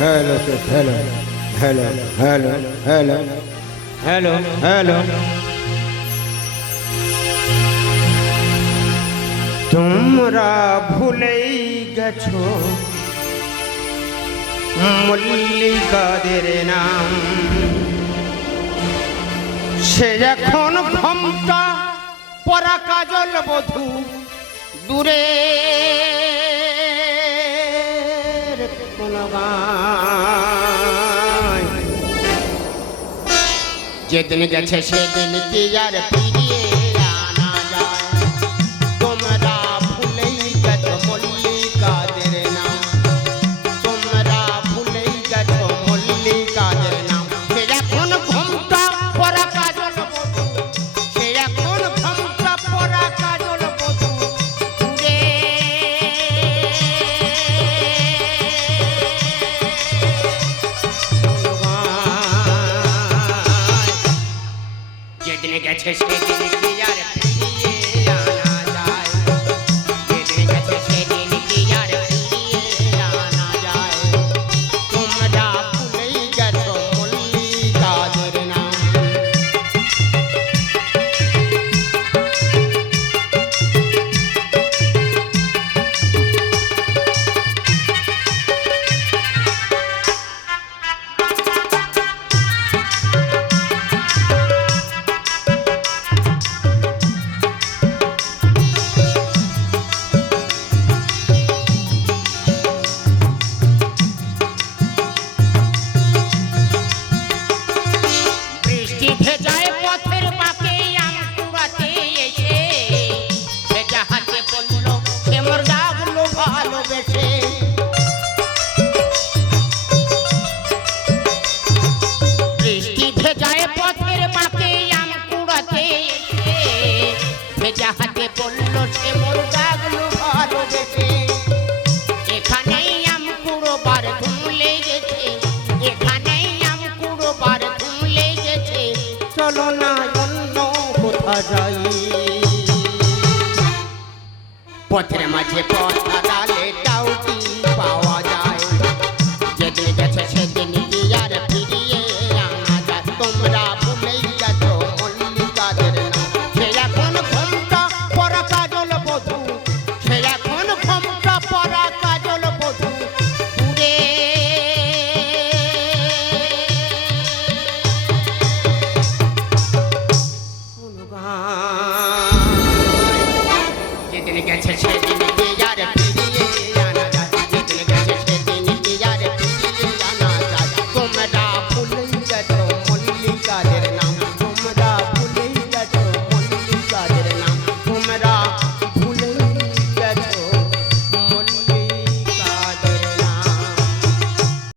hello, just hello, hello, hello, hello, hello, hello. তোমরা ভুলেই গেছো মল্লিকাদের নাম সে এখন ঘমটা পরা কাজল বধূ দূরে যেদিন গেছে সেদিন কি আর ফিরিয়ে গেছে সেদিন ভেজা হাতে বলল সে মোর ভালোবেসে এখানেই আম ধুম লেগেছে এখানেই আম ধুম লেগেছে চলো না অন্য কোথা যাই। পথের মাঝে পথ ভাই যেদিন গেছে সেদিন